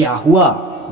क्या हुआ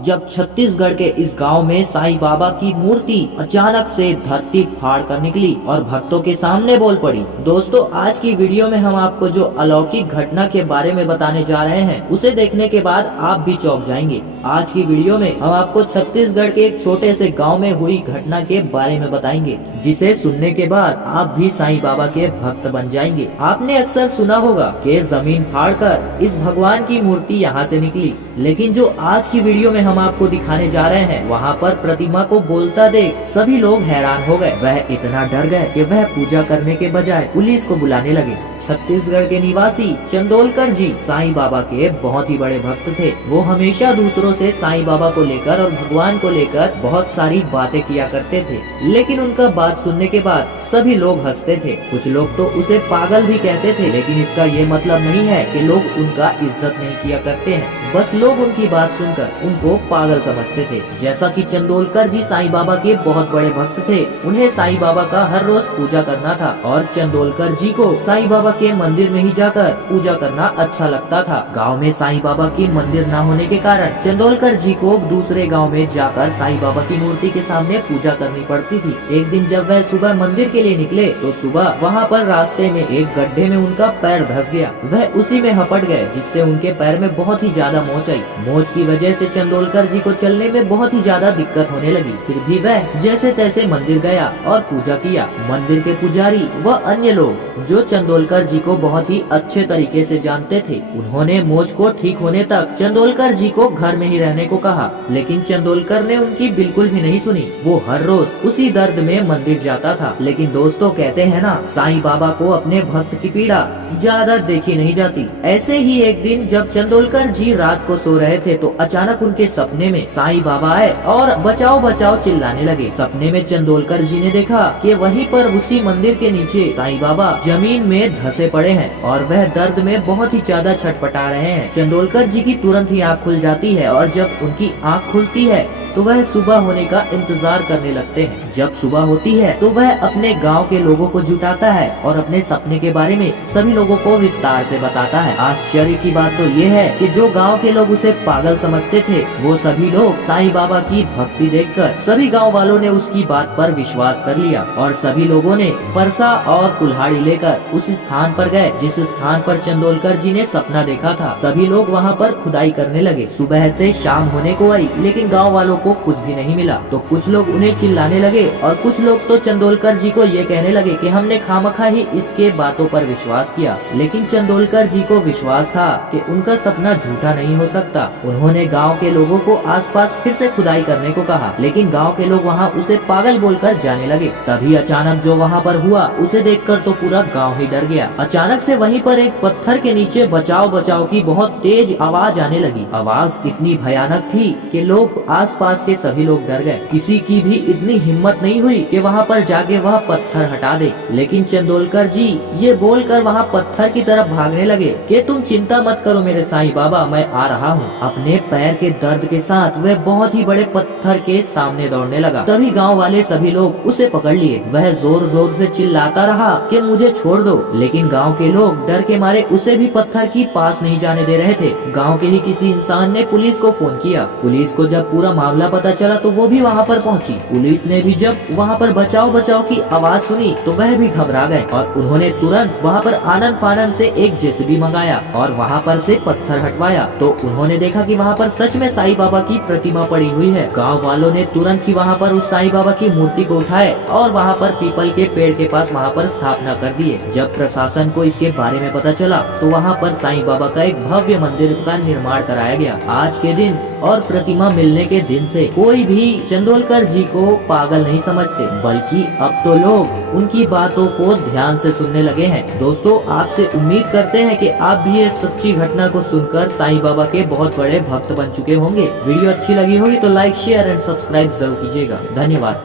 जब छत्तीसगढ़ के इस गांव में साईं बाबा की मूर्ति अचानक से धरती फाड़ कर निकली और भक्तों के सामने बोल पड़ी। दोस्तों, आज की वीडियो में हम आपको जो अलौकिक घटना के बारे में बताने जा रहे हैं, उसे देखने के बाद आप भी चौंक जाएंगे। आज की वीडियो में हम आपको छत्तीसगढ़ के एक छोटे से गाँव में हुई घटना के बारे में बताएंगे, जिसे सुनने के बाद आप भी साईं बाबा के भक्त बन जाएंगे। आपने अक्सर सुना होगा कि जमीन फाड़कर इस भगवान की मूर्ति यहाँ से निकली, लेकिन जो आज की वीडियो में हम आपको दिखाने जा रहे हैं, वहाँ पर प्रतिमा को बोलता देख सभी लोग हैरान हो गए। वह इतना डर गए कि वह पूजा करने के बजाय पुलिस को बुलाने लगे। छत्तीसगढ़ के निवासी चंदोलकर जी साईं बाबा के बहुत ही बड़े भक्त थे। वो हमेशा दूसरों से साईं बाबा को लेकर और भगवान को लेकर बहुत सारी बातें किया करते थे, लेकिन उनका बात सुनने के बाद सभी लोग हंसते थे। कुछ लोग तो उसे पागल भी कहते थे, लेकिन इसका ये मतलब नहीं है कि लोग उनका इज्जत नहीं किया करते हैं। बस लोग उनकी बात सुनकर उनको पागल समझते थे। जैसा कि चंदोलकर जी साईं बाबा के बहुत बड़े भक्त थे, उन्हें साईं बाबा का हर रोज पूजा करना था और चंदोलकर जी को साईं बाबा के मंदिर में ही जाकर पूजा करना अच्छा लगता था। गांव में साईं बाबा की मंदिर न होने के कारण चंदोलकर जी को दूसरे गांव में जाकर साईं बाबा की मूर्ति के सामने पूजा करनी पड़ती थी। एक दिन जब वह सुबह मंदिर के लिए निकले तो सुबह वहाँ पर रास्ते में एक गड्ढे में उनका पैर धंस गया। वह उसी में हपट गए, जिससे उनके पैर में बहुत ही ज्यादा मोच आई। मोच की वजह से चंदोलकर जी को चलने में बहुत ही ज्यादा दिक्कत होने लगी। फिर भी वह जैसे तैसे मंदिर गया और पूजा किया। मंदिर के पुजारी व अन्य लोग जो चंदोलकर जी को बहुत ही अच्छे तरीके से जानते थे, उन्होंने मोच को ठीक होने तक चंदोलकर जी को घर में ही रहने को कहा, लेकिन चंदोलकर ने उनकी बिल्कुल भी नहीं सुनी। वो हर रोज उसी दर्द में मंदिर जाता था। लेकिन दोस्तों, कहते हैं ना, साईं बाबा को अपने भक्त की पीड़ा ज्यादा देखी नहीं जाती। ऐसे ही एक दिन जब चंदोलकर जी रात को सो रहे थे तो अचानक उनके सपने में साईं बाबा आए और बचाओ बचाओ चिल्लाने लगे। सपने में चंदोलकर जी ने देखा कि वहीं पर उसी मंदिर के नीचे साईं बाबा जमीन में धंसे पड़े हैं और वह दर्द में बहुत ही ज्यादा छटपटा रहे हैं। चंदोलकर जी की तुरंत ही आँख खुल जाती है और जब उनकी आँख खुलती है तो वह सुबह होने का इंतजार करने लगते हैं। जब सुबह होती है तो वह अपने गांव के लोगों को जुटाता है और अपने सपने के बारे में सभी लोगों को विस्तार से बताता है। आश्चर्य की बात तो ये है कि जो गांव के लोग उसे पागल समझते थे, वो सभी लोग साईं बाबा की भक्ति देखकर सभी गांव वालों ने उसकी बात पर विश्वास कर लिया और सभी लोगों ने फरसा और कुल्हाड़ी लेकर उस स्थान पर गए जिस स्थान पर चंदोलकर जी ने सपना देखा था। सभी लोग वहाँ पर खुदाई करने लगे। सुबह से शाम होने को आई, लेकिन गाँव वालों को कुछ भी नहीं मिला। तो कुछ लोग उन्हें चिल्लाने लगे और कुछ लोग तो चंदोलकर जी को ये कहने लगे कि हमने खामखा ही इसके बातों पर विश्वास किया। लेकिन चंदोलकर जी को विश्वास था कि उनका सपना झूठा नहीं हो सकता। उन्होंने गांव के लोगों को आसपास फिर से खुदाई करने को कहा, लेकिन गांव के लोग वहां उसे पागल बोलकर जाने लगे। तभी अचानक जो वहां पर हुआ उसे देखकर तो पूरा गाँव ही डर गया। अचानक से वहीं पर एक पत्थर के नीचे बचाओ बचाओ की बहुत तेज आवाज आने लगी। आवाज इतनी भयानक थी कि लोग आसपास के सभी लोग डर गए। किसी की भी इतनी हिम्मत नहीं हुई कि वहाँ पर जाके वह पत्थर हटा दे। लेकिन चंदोलकर जी ये बोलकर वहाँ पत्थर की तरफ भागने लगे कि तुम चिंता मत करो मेरे साईं बाबा, मैं आ रहा हूँ। अपने पैर के दर्द के साथ वह बहुत ही बड़े पत्थर के सामने दौड़ने लगा। तभी गाँव वाले सभी लोग उसे पकड़ लिए। वह जोर जोर से चिल्लाता रहा कि मुझे छोड़ दो, लेकिन गाँव के लोग डर के मारे उसे भी पत्थर की पास नहीं जाने दे रहे थे। गाँव के ही किसी इंसान ने पुलिस को फोन किया। पुलिस को जब पूरा मामला पता चला तो वो भी वहाँ पर पहुँची। पुलिस ने भी जब वहाँ पर बचाओ बचाओ की आवाज सुनी तो वह भी घबरा गए और उन्होंने तुरंत वहाँ पर आनन फानन से एक जेसीबी मंगाया और वहाँ पर से पत्थर हटवाया। तो उन्होंने देखा कि वहाँ पर सच में साईं बाबा की प्रतिमा पड़ी हुई है। गाँव वालों ने तुरंत ही वहाँ पर उस साईं बाबा की मूर्ति को उठाए और वहाँ पर पीपल के पेड़ के पास वहाँ पर स्थापना कर दिए। जब प्रशासन को इसके बारे में पता चला तो वहाँ पर साईं बाबा का एक भव्य मंदिर का निर्माण कराया गया। आज के दिन और प्रतिमा मिलने के दिन से कोई भी चंदोलकर जी को पागल नहीं समझते, बल्कि अब तो लोग उनकी बातों को ध्यान से सुनने लगे हैं। दोस्तों, आपसे उम्मीद करते हैं कि आप भी ये सच्ची घटना को सुनकर साईं बाबा के बहुत बड़े भक्त बन चुके होंगे। वीडियो अच्छी लगी होगी तो लाइक, शेयर एंड सब्सक्राइब जरूर कीजिएगा। धन्यवाद।